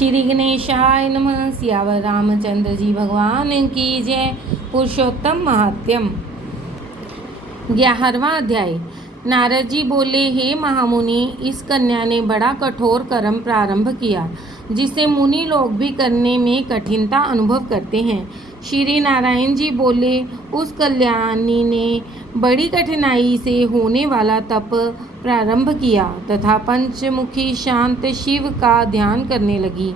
श्री गणेशाय नमः। सियावर रामचंद्र जी भगवान की जय। पुरुषोत्तम महात्म्यम। 11वां अध्याय। नारद जी बोले, हे महामुनि, इस कन्या ने बड़ा कठोर कर्म प्रारंभ किया, जिसे मुनि लोग भी करने में कठिनता अनुभव करते हैं। श्री नारायण जी बोले, उस कल्याणी ने बड़ी कठिनाई से होने वाला तप प्रारंभ किया तथा पंचमुखी शांत शिव का ध्यान करने लगी।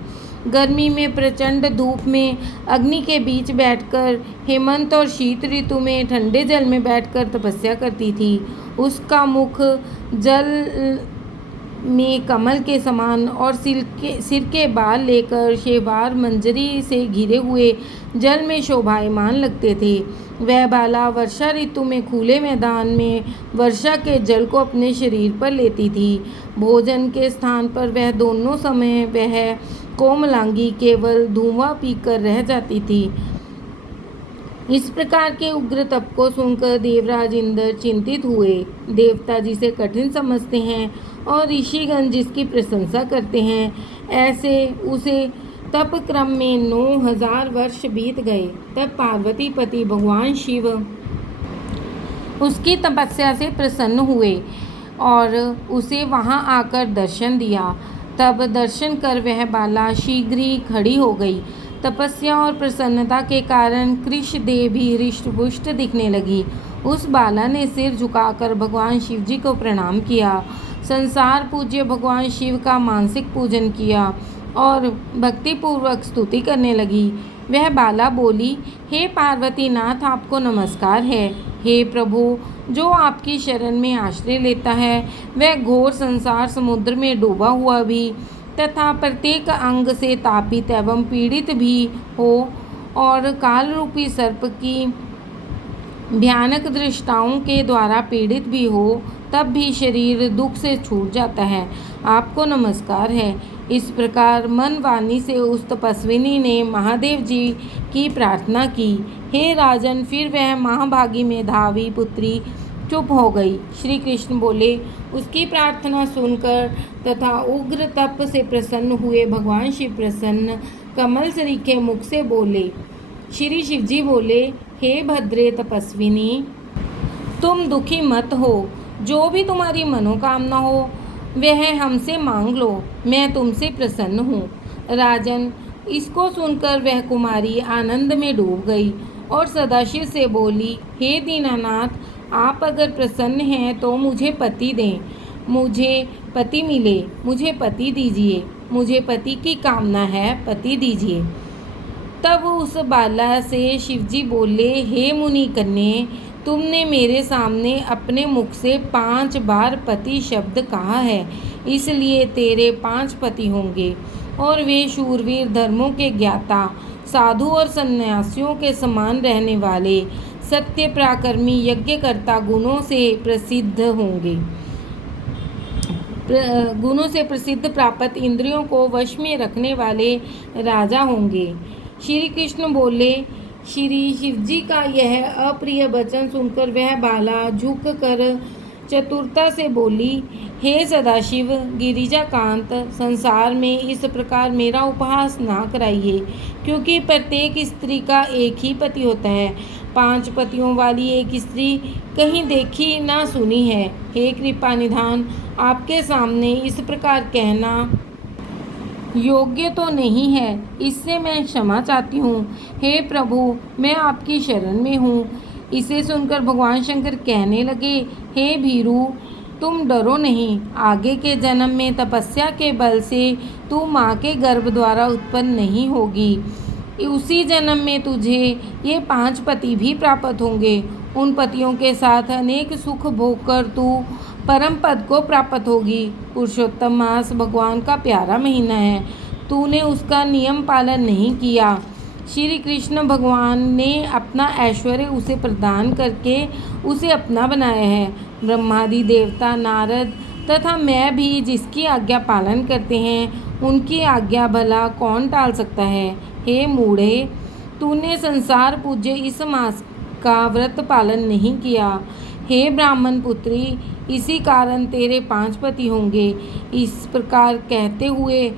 गर्मी में प्रचंड धूप में अग्नि के बीच बैठकर, हेमंत और शीत ऋतु में ठंडे जल में बैठकर तपस्या करती थी। उसका मुख जल में कमल के समान और सिर के बाल लेकर शेवार मंजरी से घिरे हुए जल में शोभायमान लगते थे। वह बाला वर्षा ऋतु में खुले मैदान में वर्षा के जल को अपने शरीर पर लेती थी। भोजन के स्थान पर वह दोनों समय वह कोमलांगी केवल धुआं पीकर रह जाती थी। इस प्रकार के उग्र तप को सुनकर देवराज इंद्र चिंतित हुए। देवता जिसे कठिन समझते हैं और ऋषिगण जिसकी प्रशंसा करते हैं, ऐसे उसे तप क्रम में 9000 वर्ष बीत गए। तब पार्वती पति भगवान शिव उसकी तपस्या से प्रसन्न हुए और उसे वहां आकर दर्शन दिया। तब दर्शन कर वह बाला शीघ्र ही खड़ी हो गई। तपस्या और प्रसन्नता के कारण कृष देह भी हृष्टपुष्ट दिखने लगी। उस बाला ने सिर झुकाकर भगवान शिव जी को प्रणाम किया, संसार पूज्य भगवान शिव का मानसिक पूजन किया और भक्तिपूर्वक स्तुति करने लगी। वह बाला बोली, हे पार्वती नाथ, आपको नमस्कार है। हे प्रभु, जो आपकी शरण में आश्रय लेता है वह घोर संसार समुद्र में डूबा हुआ भी तथा प्रत्येक अंग से तापित एवं पीड़ित भी हो और काल रूपी सर्प की भयानक दृष्टाओं के द्वारा पीड़ित भी हो, तब भी शरीर दुख से छूट जाता है। आपको नमस्कार है। इस प्रकार मन वाणी से उस तपस्विनी ने महादेव जी की प्रार्थना की। हे राजन, फिर वह महाभागी मेधावी पुत्री चुप हो गई। श्री कृष्ण बोले, उसकी प्रार्थना सुनकर तथा उग्र तप से प्रसन्न हुए भगवान शिव प्रसन्न कमल सरीखे मुख से बोले। श्री शिव जी बोले, हे भद्रे तपस्विनी, तुम दुखी मत हो। जो भी तुम्हारी मनोकामना हो वह हमसे मांग लो, मैं तुमसे प्रसन्न हूँ। राजन, इसको सुनकर वह कुमारी आनंद में डूब गई और सदाशिव से बोली, हे दीनानाथ, आप अगर प्रसन्न हैं तो मुझे पति दें, मुझे पति मिले, मुझे पति दीजिए, मुझे पति की कामना है, पति दीजिए। तब उस बाला से शिवजी बोले, हे मुनि कन्ये, तुमने मेरे सामने अपने मुख से 5 बार पति शब्द कहा है, इसलिए तेरे 5 पति होंगे और वे शूरवीर, धर्मों के ज्ञाता, साधु और सन्यासियों के समान रहने वाले, सत्य पराक्रमी, यज्ञकर्ता, गुणों से प्रसिद्ध होंगे। गुणों से प्रसिद्ध प्राप्त, इंद्रियों को वश में रखने वाले राजा होंगे। श्री कृष्ण बोले। श्री शिवजी का यह अप्रिय वचन सुनकर वह बाला झुक कर चतुरता से बोली, हे सदाशिव गिरिजाकांत, संसार में इस प्रकार मेरा उपहास ना कराइए, क्योंकि प्रत्येक स्त्री का एक ही पति होता है। 5 पतियों वाली एक स्त्री कहीं देखी ना सुनी है। हे कृपा निधान, आपके सामने इस प्रकार कहना योग्य तो नहीं है, इससे मैं क्षमा चाहती हूँ। हे प्रभु, मैं आपकी शरण में हूँ। इसे सुनकर भगवान शंकर कहने लगे, हे भीरू, तुम डरो नहीं। आगे के जन्म में तपस्या के बल से तू माँ के गर्भ द्वारा उत्पन्न नहीं होगी। उसी जन्म में तुझे ये 5 पति भी प्राप्त होंगे। उन पतियों के साथ अनेक सुख भोग कर तू परम पद को प्राप्त होगी। पुरुषोत्तम मास भगवान का प्यारा महीना है, तूने उसका नियम पालन नहीं किया। श्री कृष्ण भगवान ने अपना ऐश्वर्य उसे प्रदान करके उसे अपना बनाया है। ब्रह्मादि देवता, नारद तथा मैं भी जिसकी आज्ञा पालन करते हैं, उनकी आज्ञा भला कौन टाल सकता है। हे मूढ़े, तूने संसार पूज्य इस मास का व्रत पालन नहीं किया। हे ब्राह्मण पुत्री, इसी कारण तेरे 5 पति होंगे। इस प्रकार कहते हुए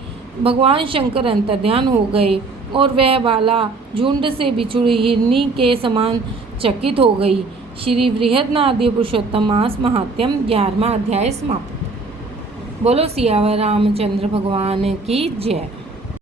भगवान शंकर अंतर्ध्यान हो गए और वह बाला झुंड से बिछुड़ी हिरनी के समान चकित हो गई। श्री बृहदनाथ पुरुषोत्तम मास महात्म्यम 11वां अध्याय समाप्त। बोलो सियावर रामचंद्र भगवान की जय।